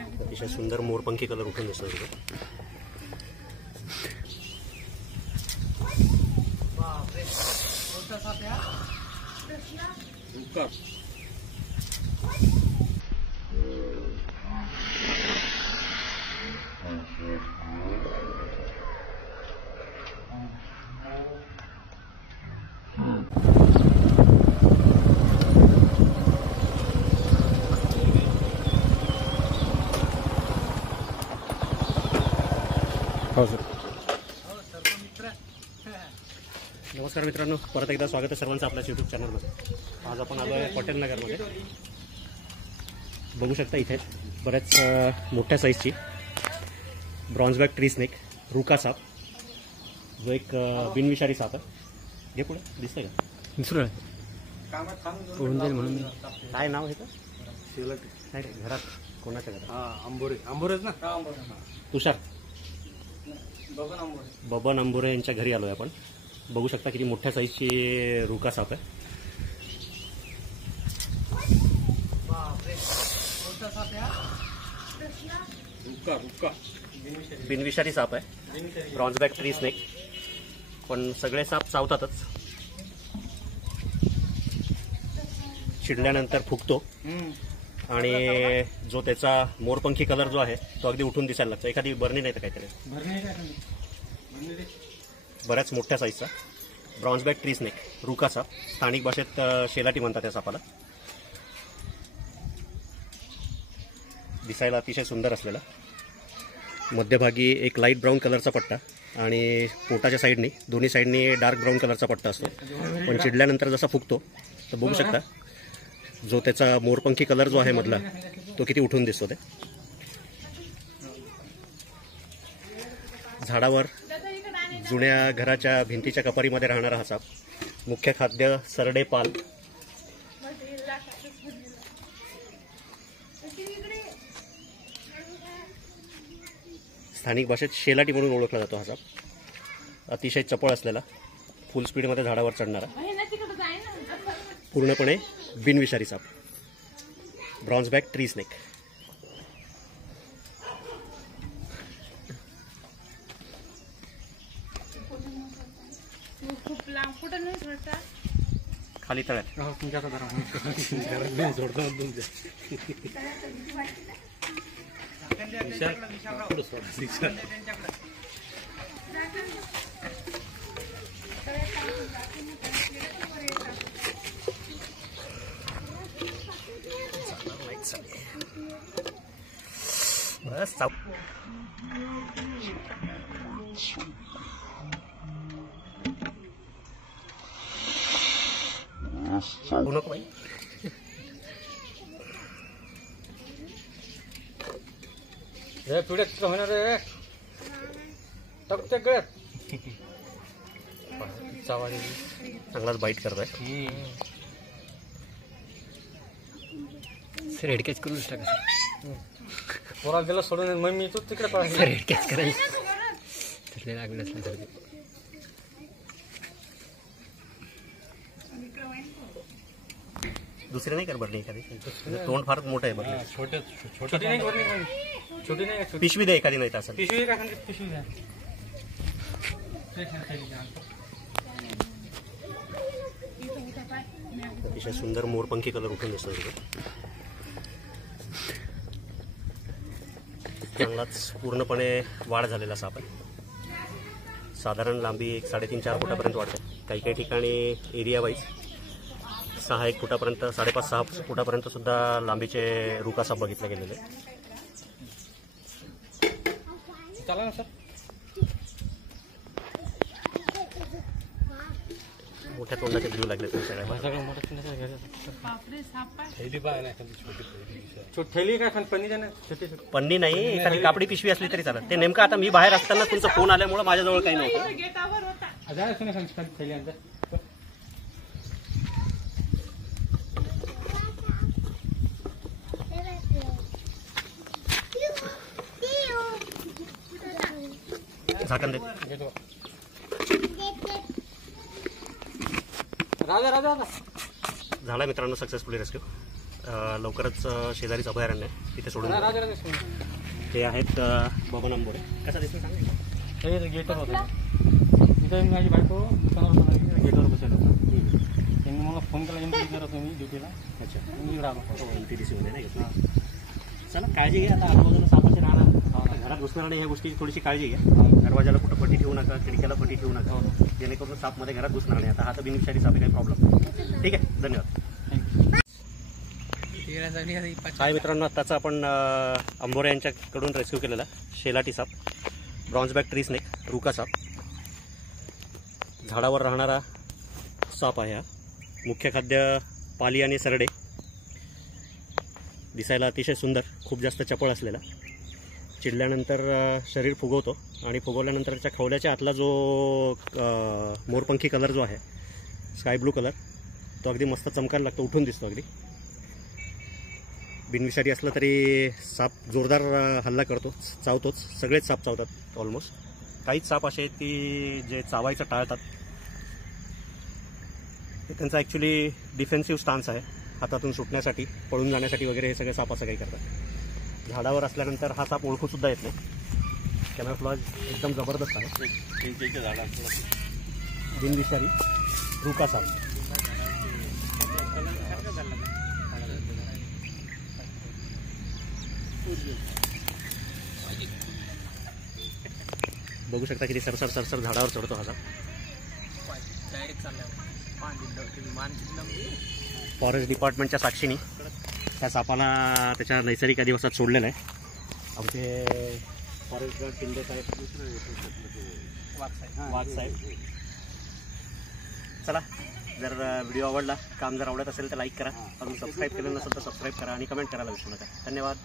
अतिशय सुंदर मोरपंखी कलर उठून दिसतो तिथे. हो सर. नमस्कार मित्रांनो, परत एकदा स्वागत आहे सर्वांचं आपल्या यूट्यूब चॅनलमध्ये. आज आपण आलो आहे पटेल नगरमध्ये. बघू शकता इथे बऱ्याच मोठ्या साईजची ब्रॉन्झबॅक ट्री स्नेक रुका साप, जो एक बिनविषारी साप आहे. घे पुढे, दिसतंय का? दुसरं पळून जाईल म्हणून. काय नाव आहे का? नाही घरात कोणाच्या घरात? आंबोरेच ना. तुषार बबन अंबोरे यांच्या घरी आलोय आपण. बघू शकता किती मोठ्या साईजची रुका साप आहे. बिनविषारी साप आहे, ब्रॉन्झबॅक ट्री स्नेक. पण सगळे साप चावतातच, चिडल्यानंतर फुगतो आणि जो त्याचा मोरपंखी कलर जो आहे तो अगदी उठून दिसायला लागतो. एखादी बरणी नाही तर काहीतरी बऱ्याच मोठ्या साईजचा ब्रॉन्झबॅक ट्री स्नेक रुका साप. स्थानिक भाषेत शेलाटी म्हणतात त्या सापाला. दिसायला अतिशय सुंदर असलेला, मध्यभागी एक लाईट ब्राऊन कलरचा पट्टा आणि पोटाच्या साईडनी दोन्ही साईडनी डार्क ब्राऊन कलरचा पट्टा असतो. पण चिडल्यानंतर जसा फुगतो तर बघू शकता जो त्याचा मोरपंखी कलर जो आहे मधला तो किती उठून दिसतो. ते झाडावर जुन्या घराच्या भिंतीच्या कपारीमध्ये राहणारा हा साप. मुख्य खाद्य सरडे पाल. स्थानिक भाषेत शेलाटी म्हणून ओळखला जातो हा साप. अतिशय चपळ असलेला, फुल स्पीडमध्ये झाडावर चढणारा, पूर्णपणे बिनविषारी साप ब्रॉन्झबॅक ट्री स्नेक. खाली तळ्यात बस चाव. नको बाई. पिढ्यात होणार रे गळ्यात चांगलाच बाईट करताय. सर हेडकॅच करून टाका. पोरा दिला सोडून मग मी तो तिकडे पळाला. सर हेडकॅच करायला लागलं असल्यासारखं. दुसरे नाही कर बरणी एखादी. तोंड फारच मोठं आहे बरं. छोटी नाही. पिशवी द्या एखादी, नाही तर असं पिशवी द्या. अतिशय सुंदर मोरपंखी कलर उठून दिसतो तिथे. चांगलाच पूर्णपणे वाढ झालेला साप आहे. साधारण लांबी 3.5-4 फुटापर्यंत वाढते. काही काही ठिकाणी एरिया वाईज 6-1 फुटापर्यंत, 5.5-6 फुटापर्यंत सुद्धा लांबीचे रुका साप बघितले गेलेले. चला ना सर. मोठ्या तोंडाचे ब्ल्यू लागले तुम्ही सगळ्या. थैली काय पन्नी द्या ना. पन्नी नाही, एखादी कापडी पिशवी असली तरी चालत. ते नेमकं आता मी बाहेर असताना तुमचा फोन आल्यामुळे माझ्याजवळ काही नव्हतं. झाकण दे. झाला मित्रांनो सक्सेसफुली रेस्क्यू. लवकरच शेजारीच अभयारण्य आहे. तिथे सोडून द्या. ते आहेत बबन आंबोरे. कसा दिसतो सांगा. हे गेटवर होतं. इथं माझी बायको दुकानावर होता, गेटवर बसलेला होता. त्यांनी मला फोन केला, एमपी करत होतो मी ड्युटीला. अच्छा, मी इकडे आलो. NTDC मध्ये नाही का? चला, काळजी घ्या. आता आजूबाजूला सापाचे राहणार, घरात घुसणार नाही, ह्या गोष्टीची थोडीशी काळजी घ्या. दरवाजाला कुठं पट्टी ठेवू नका, खिडक्याला पट्टी ठेवू नका, जेणेकरून सापमध्ये घरात घुसणार नाही. आता हा तर बिनविषारी साप आहे, काही प्रॉब्लेम नाही. ठीक आहे, धन्यवाद. हाय मित्रांनो, आत्ताचा आपण अंबोरे यांच्याकडून रेस्क्यू केलेला शेलाटी साप, ब्रॉन्झबॅक ट्री स्नेक, रुका साप. झाडावर राहणारा साप आहे हा. मुख्य खाद्य पाली आणि सरडे. दिसायला अतिशय सुंदर, खूप जास्त चपळ असलेला. चिडल्यानंतर शरीर फुगवतो आणि फुगवल्यानंतरच्या खवल्याच्या आतला जो मोरपंखी कलर जो आहे, स्काय ब्लू कलर, तो अगदी मस्त चमकायला लागतो, उठून दिसतो अगदी. बिनविषारी असलं तरी साप जोरदार हल्ला करतो, चावतोच. सगळेच साप चावतात ऑलमोस्ट. काहीच साप असे आहेत की जे चावायचं टाळतात. हे त्यांचा ॲक्च्युली डिफेन्सिव्ह स्टान्स आहे, हातातून सुटण्यासाठी, पळून जाण्यासाठी वगैरे हे सगळे साप असं काही करतात. झाडावर असल्यानंतर हा साप ओळखूसुद्धा येत नाही. कॅमोफ्लेज एकदम जबरदस्त आहे. बिनविषारी रुका साप. बघू शकता किती सरसर सरसर झाडावर चढतो हा साप. फॉरेस्ट डिपार्टमेंटच्या साक्षीने त्या सापाला त्याच्या नैसर्गिक अधिवासात सोडलेलं आहे. आमचे फॉरेस्ट गार्ड शिंदे साहेब, वाघ साहेब. चला, जर व्हिडिओ आवडला, काम जर आवडत असेल तर लाईक करा. अजून सबस्क्राईब केलं नसेल तर सबस्क्राईब करा आणि कमेंट करायला विसरू नका. धन्यवाद.